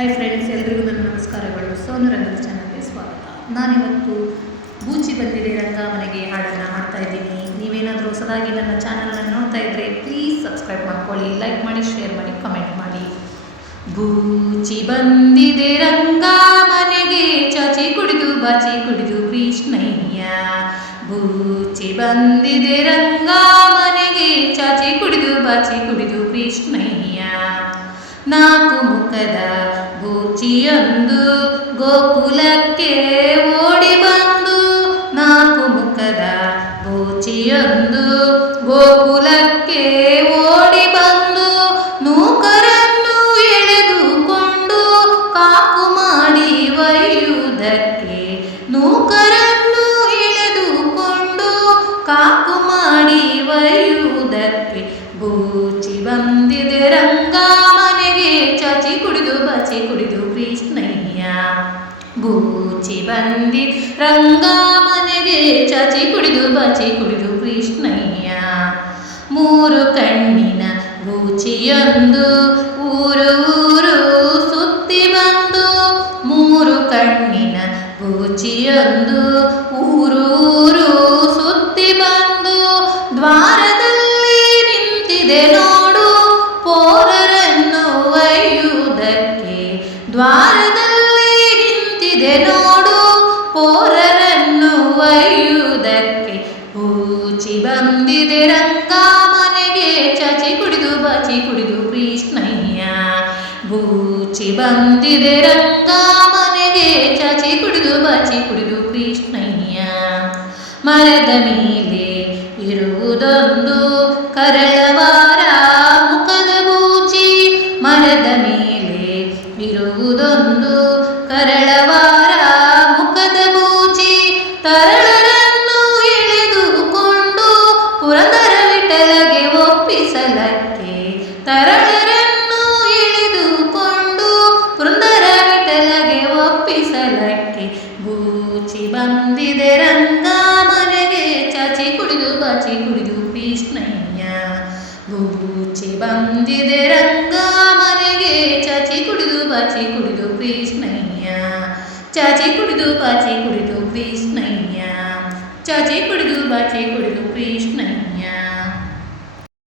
Hi friends ಎಲ್ರಿಗೂ ನನ್ನ ನಮಸ್ಕಾರಗಳು. ಸೋನು ರಂಗದ ಚಾನಲ್ಗೆ ಸ್ವಾಗತ. ನಾನಿವತ್ತು ಬೂಚಿ ಬಂದಿದೆ ರಂಗ ಮನೆಗೆ ಹಾಡನ್ನು ಹಾಡ್ತಾ ಇದ್ದೀನಿ. ನೀವೇನಾದರೂ ಹೊಸದಾಗಿ ನನ್ನ ಚಾನಲ್ನ ನೋಡ್ತಾ ಇದ್ದರೆ ಪ್ಲೀಸ್ ಸಬ್ಸ್ಕ್ರೈಬ್ ಮಾಡ್ಕೊಳ್ಳಿ ಲೈಕ್ ಮಾಡಿ ಶೇರ್ ಮಾಡಿ ಕಮೆಂಟ್ ಮಾಡಿ. ಬೂಚಿ ಬಂದಿದೆ ರಂಗ ಮನೆಗೆ, ಚಾಚಿ ಕುಡಿದು, ಬಾಚಿ ಕುಡಿದು ಕೃಷ್ಣಯ್ಯ. ಬೂಚಿ ಬಂದಿದೆ ರಂಗ ಮನೆಗೆ, ಚಾಚಿ ಕುಡಿದು, ಬಾಚಿ ಕುಡಿದು ಕೃಷ್ಣಯ್ಯ. ನಾಲ್ಕು ಮುಖದ ಬೂಚಿಯೊಂದು ಗೋಕುಲಕ್ಕೆ ಓಡಿ ಬಂದು ನಾಲ್ಕು ಮುಖದ ಬೂಚಿಯೊಂದು ಕೃಷ್ಣಯ್ಯ ಬೂಚಿ ಬಂದಿ ರಂಗ ಮನೆಗೆ ಚಾಚಿ ಕುಡಿದು, ಬಾಚಿ ಕುಡಿದು ಕೃಷ್ಣಯ್ಯ ಮೂರು ಕಣ್ಣಿನ ಬೂಚಿಯೊಂದು ಊರು ಊರು ಸುತ್ತಿ ಬಂದು, ಮೂರು ಕಣ್ಣಿನ ಬೂಚಿಯೊಂದು ಊರು ದ್ವಾರದಲ್ಲಿ ನಿಂತಿದೆ ನೋಡು ಪೋರರನ್ನು ಒಯ್ಯುವುದಕ್ಕೆ. ಹೂಚಿ ಬಂದಿದೆ ರಂಗ ಮನೆಗೆ, ಚಾಚಿ ಕುಡಿದು ಬಾಚಿ ಕುಡಿದು ಕೃಷ್ಣಯ್ಯ. ಬೂಚಿ ಬಂದಿದೆ ರಂಗ ಮನೆಗೆ, ಚಾಚಿ ಕುಡಿದು ಬಾಚಿ ಕುಡಿದು ಕೃಷ್ಣಯ್ಯ. ಮರದ ಮೇಲೆ ಇರುವುದೊಂದು ಇರುವುದೊಂದು ಕರಳವಾರ ಮುಖದ ಬೂಚಿ ತರಳರನ್ನು ಎಳೆದುಕೊಂಡು ಪುರಂದರ ವಿಠಲಗೆ ಒಪ್ಪಿಸಲಕ್ಕೆ ತರಳರನ್ನು ಎಳೆದುಕೊಂಡು ಪುರಂದರ ವಿಠಲಗೆ ಒಪ್ಪಿಸಲಕ್ಕೆ ಬೂಚಿ ಬಂದಿದೆ ರಂಗ ಮನೆಗೆ, ಚಾಚಿ ಕುಡಿದು ಬಾಚಿ ಕುಡಿದು ಕೃಷ್ಣಯ್ಯ. ಬೂಚಿ ಬಂದಿದೆ ರಂಗ ಮನೆಗೆ, ಚಾಚಿ ಕುಡಿದು ಬಾಚಿ ಕುಡಿದು ಕೃಷ್ಣಯ್ಯ ಚಾಚಿ ಕುಡಿದು ಬಾಚಿ ಕುಡಿದು ಕೃಷ್ಣಯ್ಯ ಚಾಚಿ ಕುಡಿದು ಬಾಚಿ ಕುಡಿದು ಕೃಷ್ಣಯ್ಯ